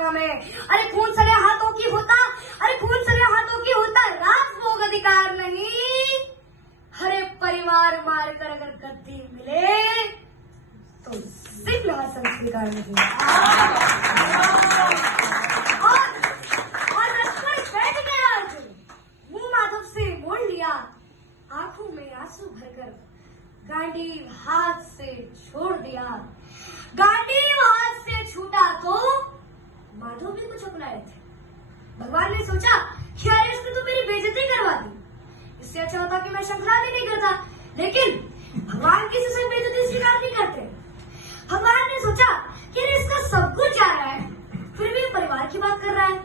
करूंगा मैं। अरे खून सरे हाथों की होता, अरे खून सरे हाथों की होता राजभोग अधिकार नहीं। हरे परिवार मारकर अगर गद्दी मिले तो सिंहासन स्वीकार नहीं। और लक्ष्मण बैठ गया, मुंह माधव से मोड़ लिया, आंखों में आंसू भरकर गांडीव हाथ से छोड़ दिया। गांडीव हाथ से छूटा तो माधव भी कुछ अपनाए थे। भगवान ने सोचा कि अरे इसने तो मेरी बेइज्जती करवा दी, इससे अच्छा होता कि मैं शंखनाद नहीं करता। लेकिन भगवान किसी से बेइज्जती स्वीकार नहीं करते। भगवान ने सोचा कि इसका सब कुछ जा रहा है, फिर भी परिवार की बात कर रहा है,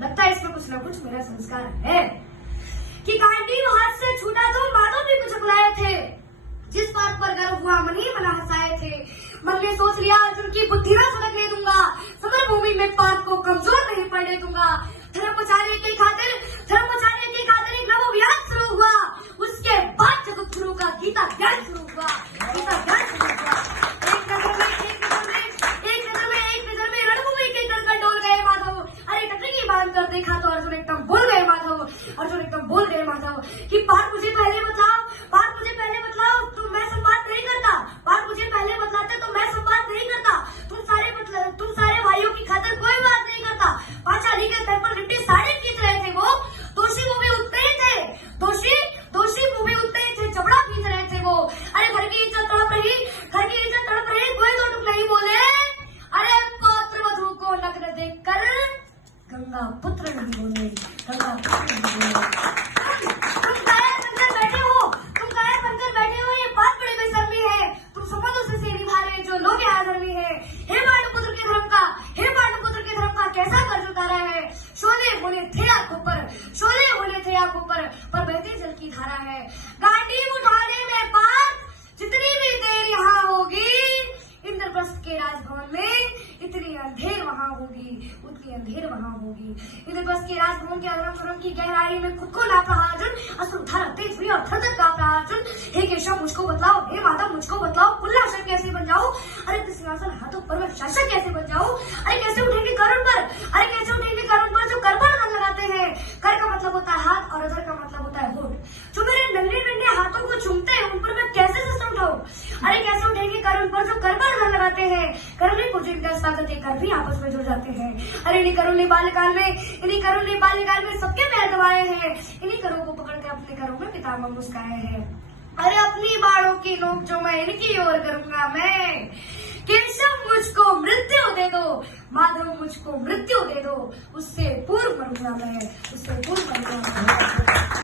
लगता है इसमें कुछ ना कुछ मेरा संस्कार है। कि गांडीव हाथ से छूटा तो माधव भी कुछ अपनाए थे। जिस बात पर गर्व हुआ मन ही मना हंसाए थे। मन ने सोच लिया अर्जुन की बुद्धि ना सुलगने दूंगा, समर भूमि में पाप को कमजोर नहीं पड़ने दूंगा। धर्म बचाने की खातिर एक नव अभियान शुरू हुआ। उसके बाद जगत गुरु का गीता ज्ञान शुरू हुआ। एक नजर में रणभूमि के तल डोल गए माधव। अरे टकरी की बात कर देखा तो अर्जुन एकदम बोल गए माधव। कि बात मुझे पहले बतलाओ, तो मैं संवाद नहीं करता। बात मुझे पहले बतलाते तो मैं संवाद नहीं करता। तुम सारे भाइयों की खातिर कोई बात नहीं करता। पांचाली के दर पर घंटे साढ़े खींच रहे थे वो दोषी, वो भी उतने ही थे। दोषी वो भी उतने ही थे, जबड़ा खींच रहे थे वो। अरे घर की इज्जत तड़प रही, कोई दो टुक नहीं बोले। अरे पौत्र वधू को नग्न देखकर गंगा पुत्र नहीं बोले। तुम कायर बनकर बैठे हो, ये बात बड़ी बेशर्मी है। तुम संबंधों से निभा रहे जो लोग यहाँ धर्मी है। हे पांडुपुत्र के धर्म का कैसा कर्ज उतारा है। शोले होने थे आंखों पर बहते जल की धारा है। गांडीव उठाने में बात जितनी भी देर यहाँ होगी, इंद्रप्रस्थ के राजभवन में इतनी अंधेर वहां होगी, उतनी अंधेर वहां होगी। इंद्रप्रस्थ के राजभवन के अधर्म कर्म की गहराई में खुद को नाप रहा अर्जुन, अश्रुधारा तेज हुई और थरथर कांप रहा अर्जुन। हे केशव मुझको बतलाओ, हे माधव मुझको बतलाओ, कुल्लाशक कैसे बन जाऊं। अरे सिंहासन हाथों पर मैं शासक कैसे बन जाऊं। अरे कैसे उठेंगे करुण पर जो कर पर रंग लगाते हैं। कर का मतलब होता है हाथ और अधर का मतलब होता है होठ। जो मेरे नन्हे हाथों को चूमते हैं उन पर मैं कैसे सिस्टम उठाऊं। अरे कैसे उठेंगे करुण पर जो कर पर रंग लगाते हैं। करुणी को जिनका स्वागत कर भी आपस में जुड़ जाते हैं। अरे इन्हीं करुण ने बाल्यकाल में सबके पैर दबाए हैं। इन्हीं करों को पकड़ के अपने करों में पितामह मुस्काए हैं। अरे अपनी बाड़ों की नोक जो मैं इनकी ओर करूंगा मैं। केशव मुझको मृत्यु दे दो, माधव मुझको मृत्यु दे दो, उससे पूर्व मरूंगा मैं।